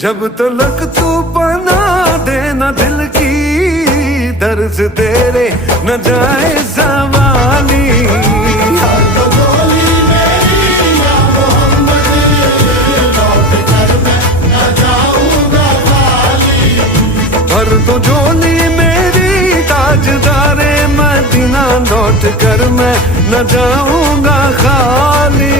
जब तलक तू बना देना दिल की दर्द तेरे न जाए सवाली। भर दो झोली मेरी ताजदारे मदीना, लौट कर मैं न जाऊंगा खाली।